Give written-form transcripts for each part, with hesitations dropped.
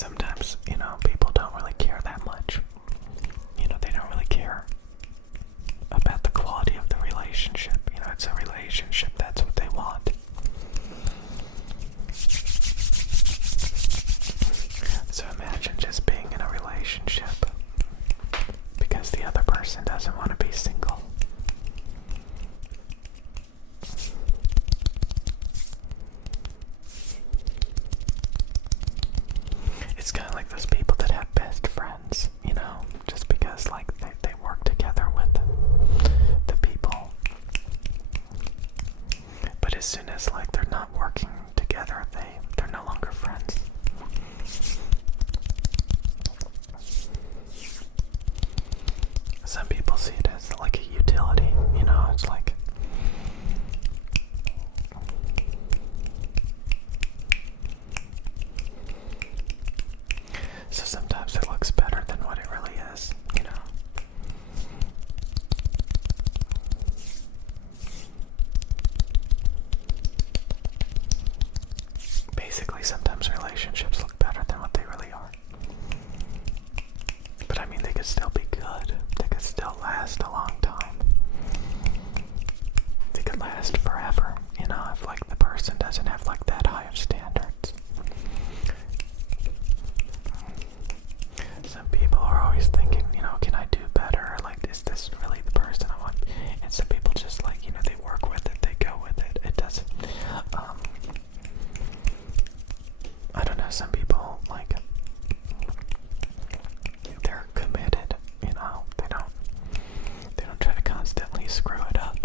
sometimes, people don't really care that much. They don't really care about the quality of the relationship. It's a relationship, that's what they want. So imagine just being in a relationship because the other person doesn't want to be single. It's kind of like those people that have best friends, just because they work together with the people. But as soon as they're not working together, they're no longer friends. Some people see it as like a utility, it's like so sometimes it looks better than what it really is, Basically, sometimes relationships look better than what they really are. But I mean, they could still be good. They could still last a long time. They could last forever, if the person doesn't have that high of standards. Some people are always thinking, can I do better? Is this really the person I want? And some people just they work with it, they go with it. It doesn't, I don't know, some people, they're committed, they don't try to constantly screw it up.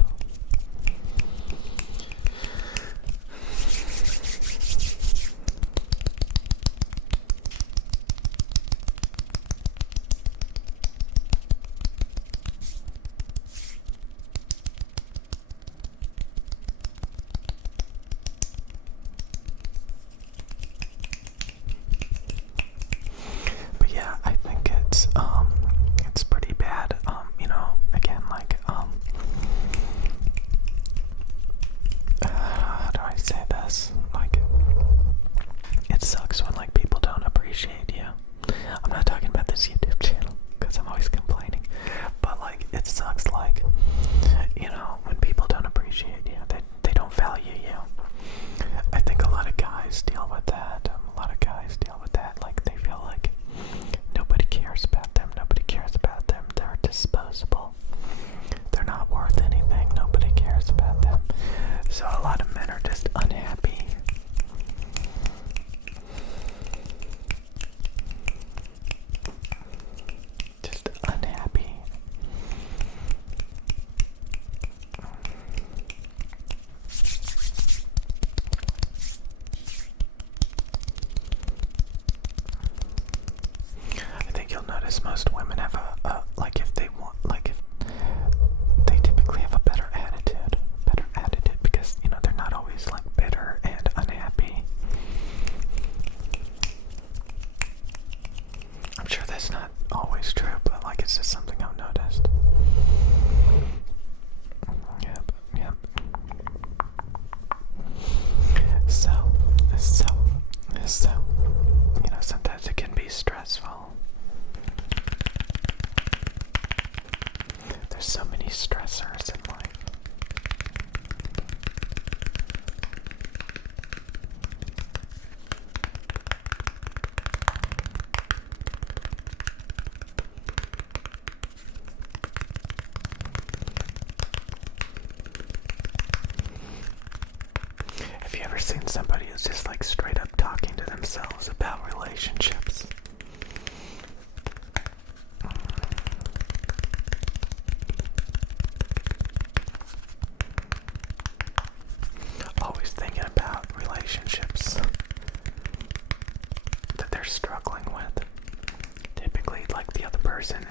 But yeah, I think it's pretty bad. Again, how do I say this? It sucks when people don't appreciate you. I'm not talking about this YouTube channel because I'm always complaining, but it sucks when people don't appreciate you, they don't value you. I think a lot of guys deal with that. They feel like nobody cares about them. They're disposable. They're not worth anything. Nobody cares about them. So a lot of men are just unhappy. Just unhappy. I think you'll notice most women have if they want, if they typically have a better attitude because, they're not always bitter and unhappy. I'm sure that's not always true, but it's just something I've noticed. Yep. So, sometimes it can be stressful. There's so many stressors in life. Have you ever seen somebody who's just straight up talking to themselves about relationships? Always thinking about relationships that they're struggling with. Typically, the other person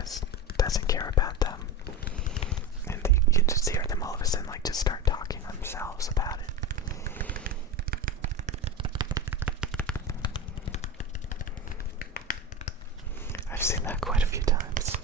doesn't care about them, and you just hear them all of a sudden just start talking to themselves about it. I've seen that quite a few times.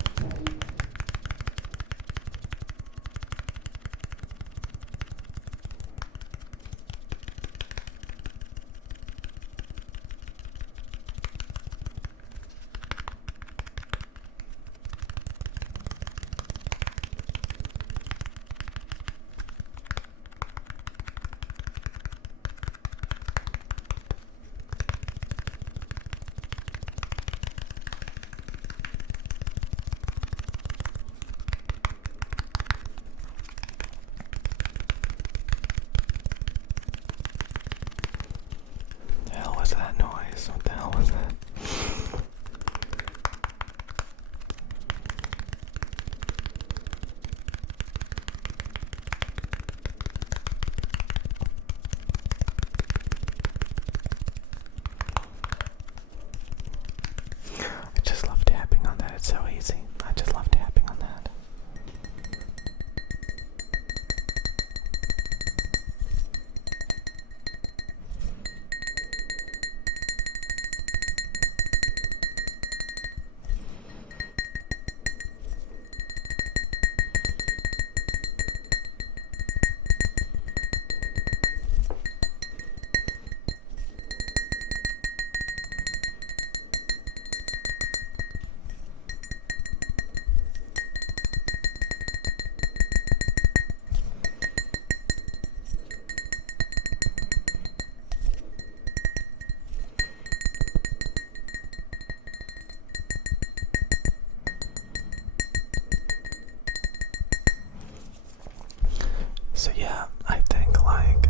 So yeah, I think like,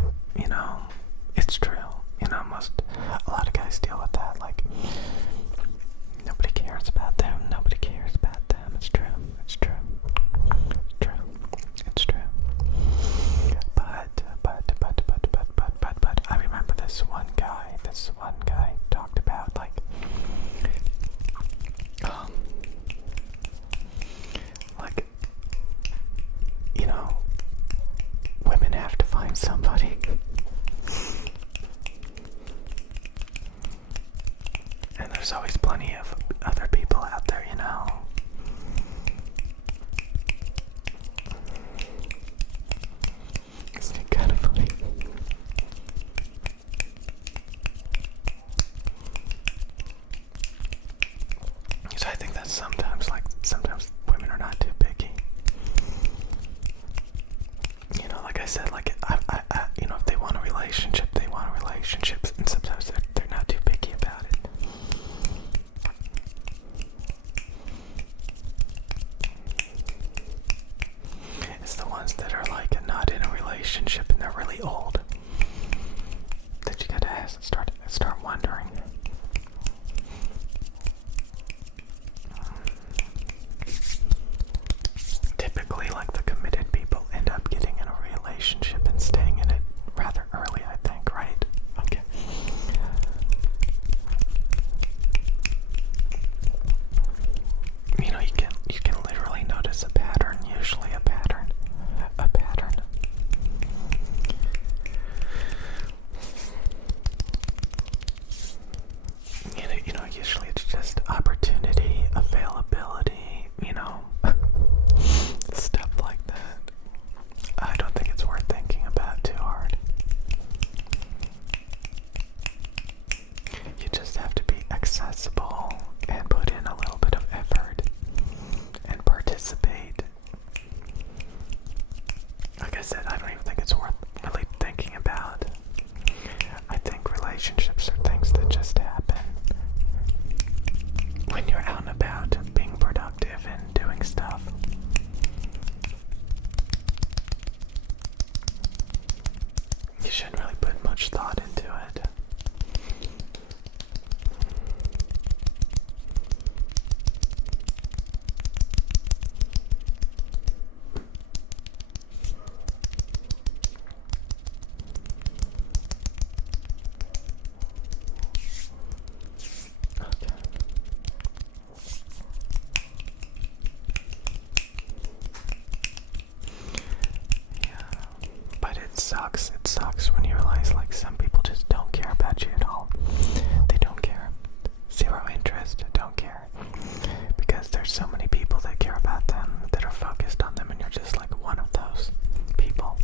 it's true. A lot of guys deal with that. Like, nobody cares about them. Nobody cares about them. It's true. It's true. It's true. It's true. But I remember this one guy talked about like, like, women have to find somebody. And there's always plenty of other people out there, It's kind of funny. So I think that sometimes women are not too picky. Like I said, like if they want a relationship, they want a relationship, and sometimes they're not too picky about it. It's the ones that are like not in a relationship and they're really old that you gotta start wondering. Typically, like the committed people end up getting in a relationship and staying in it rather early, I think, right? Okay. You can literally notice a pattern, usually a pattern. Usually it's just opportunity, availability, stuff like that. I don't think it's worth thinking about too hard. You just have to be accessible and put in a little bit of effort and participate. Like I said, I don't even think it's worth really thinking about. I think relationships are things that just happen when you're out and about being productive and doing stuff. You shouldn't really put much thought into it. It sucks when you realize like some people just don't care about you at all. They don't care. Zero interest, don't care. Because there's so many people that care about them, that are focused on them, and you're just like one of those people.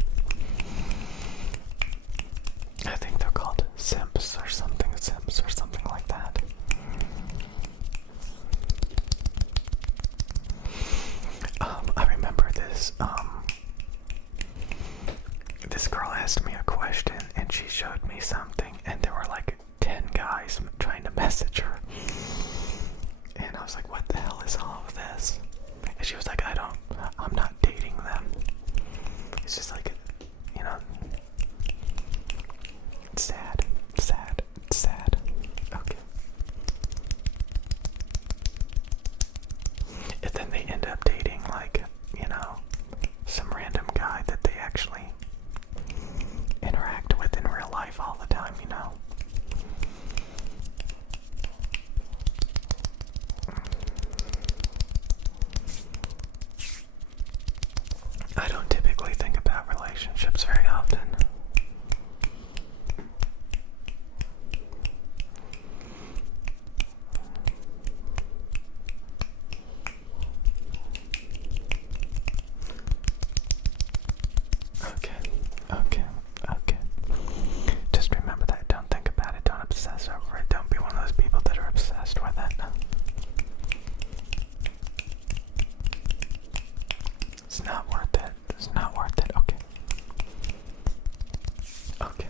I think they're called simps or something like that. I remember this girl asked me a question and she showed me something, and there were like 10 guys trying to message her. And I was like, what the hell is all of this? And she was like, I'm not dating them. It's just like, it's sad. Okay. And then they end up dating like, some random guy that they actually interact with in real life all the time, I don't typically think about relationships very often. Okay. Just remember that. Don't think about it. Don't obsess over it. Don't be one of those people that are obsessed with it. It's not worth it. Okay.